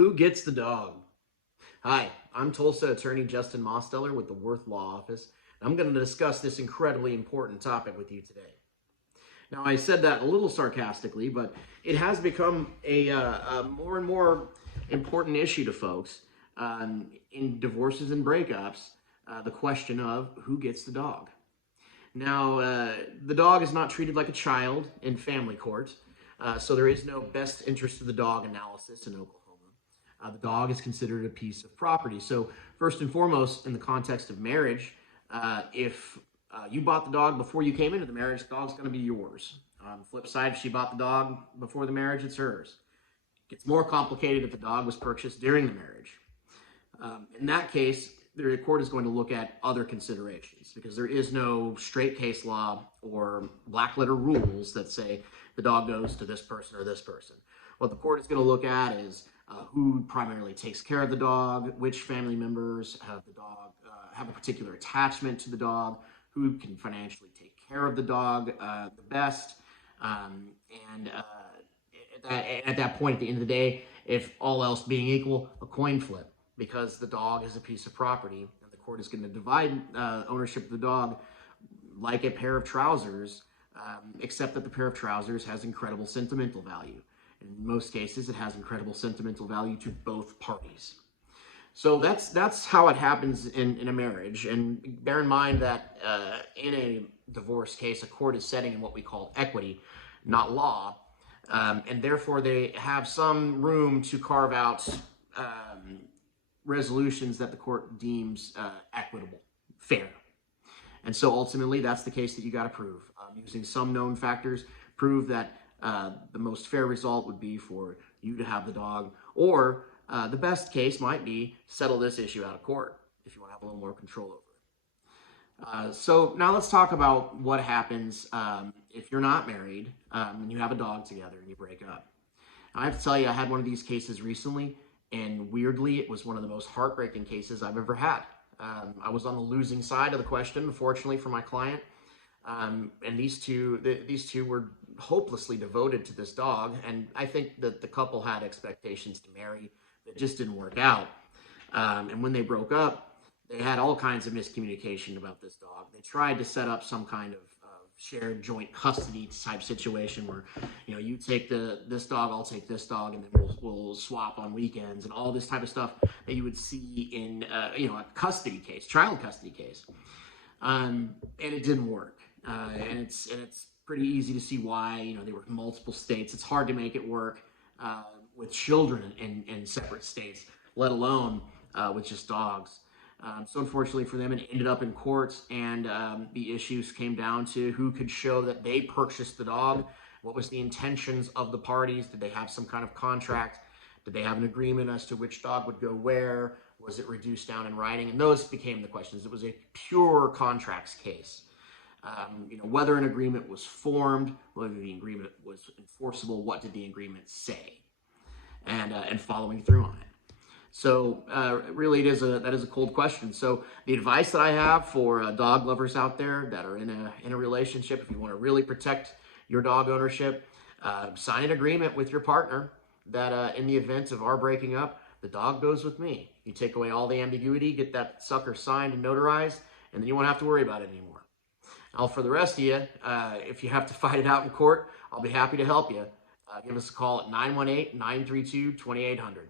Who gets the dog? Hi, I'm Tulsa attorney Justin Mosteller with the Worth Law Office. I'm going to discuss this incredibly important topic with you today. Now, I said that a little sarcastically, but it has become a more and more important issue to folks in divorces and breakups, the question of who gets the dog. Now, the dog is not treated like a child in family court, so there is no best interest of the dog analysis in Oklahoma. The dog is considered a piece of property. So, first and foremost, in the context of marriage, if you bought the dog before you came into the marriage, the dog's going to be yours. On the flip side, if she bought the dog before the marriage, it's hers. It gets more complicated if the dog was purchased during the marriage. In that case, the court is going to look at other considerations because there is no straight case law or black letter rules that say the dog goes to this person or this person. What the court is going to look at is who primarily takes care of the dog, which family members have the dog, have a particular attachment to the dog, who can financially take care of the dog the best. At that point, at the end of the day, if all else being equal, a coin flip, because the dog is a piece of property, and the court is going to divide ownership of the dog like a pair of trousers, except that the pair of trousers has incredible sentimental value. In most cases, it has incredible sentimental value to both parties. So that's how it happens in a marriage. And bear in mind that in a divorce case, a court is setting in what we call equity, not law. And therefore, they have some room to carve out resolutions that the court deems equitable, fair. And so ultimately, that's the case that you got to prove. Using some known factors, prove that the most fair result would be for you to have the dog, or the best case might be settle this issue out of court if you want to have a little more control over it. So now let's talk about what happens if you're not married and you have a dog together and you break up. I have to tell you, I had one of these cases recently, and weirdly, it was one of the most heartbreaking cases I've ever had. I was on the losing side of the question, unfortunately, for my client. And these two were hopelessly devoted to this dog, and I think that the couple had expectations to marry that just didn't work out. And when they broke up, they had all kinds of miscommunication about this dog. They tried to set up some kind of shared joint custody type situation where, you know, you take this dog, I'll take this dog, and then we'll swap on weekends and all this type of stuff that you would see in a custody case, child custody case. And it didn't work. And it's pretty easy to see why. You know, they were in multiple states. It's hard to make it work with children in separate states, let alone with just dogs. So unfortunately for them, it ended up in court, and the issues came down to who could show that they purchased the dog. What was the intentions of the parties? Did they have some kind of contract? Did they have an agreement as to which dog would go where? Was it reduced down in writing? And those became the questions. It was a pure contracts case. Whether an agreement was formed, whether the agreement was enforceable, what did the agreement say, and following through on it. So really, that is a cold question. So the advice that I have for dog lovers out there that are in a relationship, if you want to really protect your dog ownership, sign an agreement with your partner that in the event of our breaking up, the dog goes with me. You take away all the ambiguity, get that sucker signed and notarized, and then you won't have to worry about it anymore. Now, for the rest of you, if you have to fight it out in court, I'll be happy to help you. Give us a call at 918-932-2800.